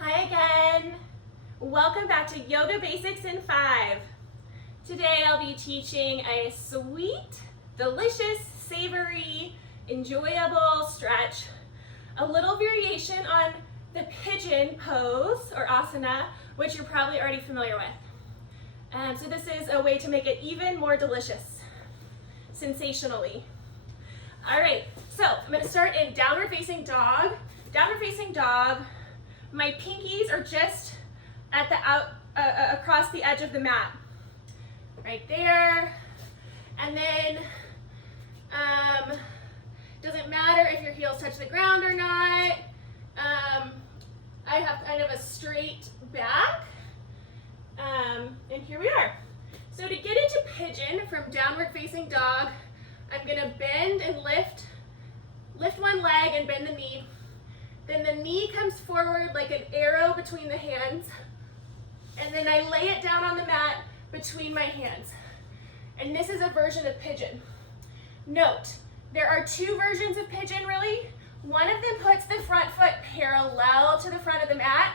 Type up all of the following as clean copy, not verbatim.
Hi again. Welcome back to Yoga Basics in 5. Today I'll be teaching a sweet, delicious, savory, enjoyable stretch. A little variation on the pigeon pose or asana, which you're probably already familiar with. So this is a way to make it even more delicious, sensationally. All right, so I'm going to start in downward facing dog. Downward facing dog. My pinkies are just at the across the edge of the mat, right there. And then doesn't matter if your heels touch the ground or not. I have kind of a straight back, and here we are. So to get into pigeon from downward facing dog, I'm gonna bend and lift one leg and bend the knee. Then the knee comes forward like an arrow between the hands, and then I lay it down on the mat between my hands. And this is a version of pigeon. Note, there are two versions of pigeon really. One of them puts the front foot parallel to the front of the mat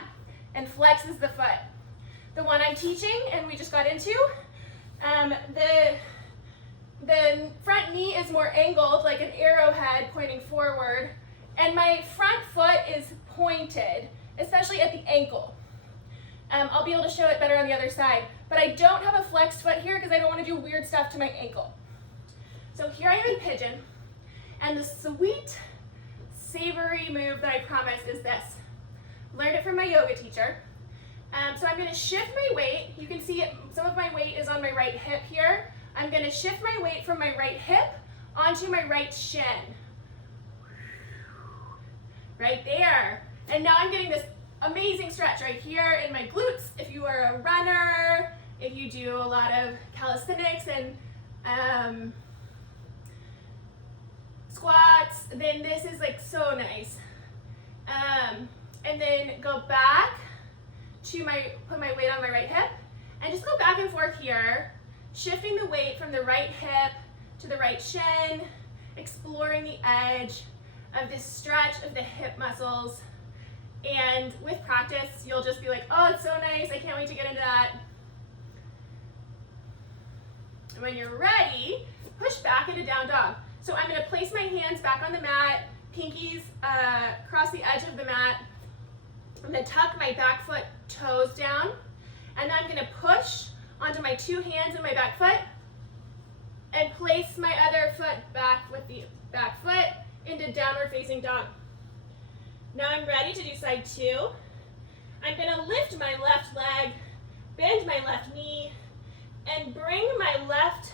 and flexes the foot. The one I'm teaching and we just got into, the front knee is more angled like an arrowhead pointing forward, and my front foot is pointed, especially at the ankle. I'll be able to show it better on the other side, but I don't have a flexed foot here because I don't want to do weird stuff to my ankle. So here I am in pigeon, and the sweet, savory move that I promise is this. Learned it from my yoga teacher. So I'm going to shift my weight. You can see some of my weight is on my right hip here. I'm going to shift my weight from my right hip onto my right shin. Right there. And now I'm getting this amazing stretch right here in my glutes. If you are a runner, if you do a lot of calisthenics and squats, then this is like so nice. And then go back to put my weight on my right hip and just go back and forth here, shifting the weight from the right hip to the right shin, exploring the edge of this stretch of the hip muscles. And with practice, you'll just be like, oh, it's so nice, I can't wait to get into that. And when you're ready, push back into down dog. So I'm gonna place my hands back on the mat, pinkies across the edge of the mat. I'm gonna tuck my back foot toes down, and then I'm gonna push onto my two hands and my back foot, and place my other foot back with the back foot into downward facing dog. Now I'm ready to do side two. I'm gonna lift my left leg, bend my left knee, and bring my left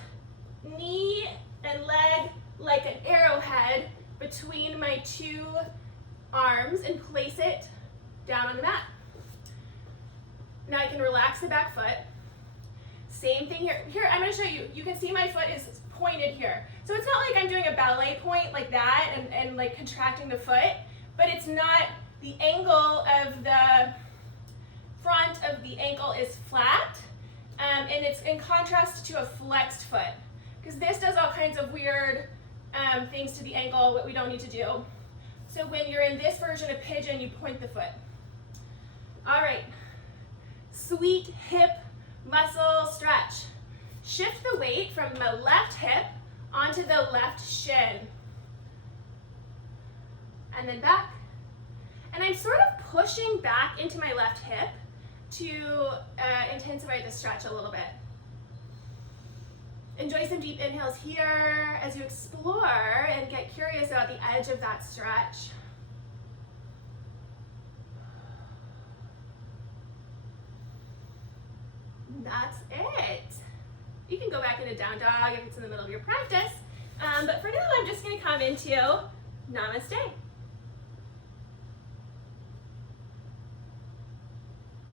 knee and leg like an arrowhead between my two arms and place it down on the mat. Now I can relax the back foot. Same thing here. Here, I'm gonna show you. You can see my foot is pointed here. So it's not like I'm doing a ballet point like that and like contracting the foot, but it's not, the angle of the front of the ankle is flat, and it's in contrast to a flexed foot, because this does all kinds of weird things to the ankle that we don't need to do. So when you're in this version of pigeon, you point the foot. All right, sweet hip muscle stretch. Shift the weight from the left hip onto the left shin. And then back. And I'm sort of pushing back into my left hip to intensify the stretch a little bit. Enjoy some deep inhales here as you explore and get curious about the edge of that stretch. That's it. You can go back into down dog if it's in the middle of your practice. But for now, I'm just going to come into Namaste.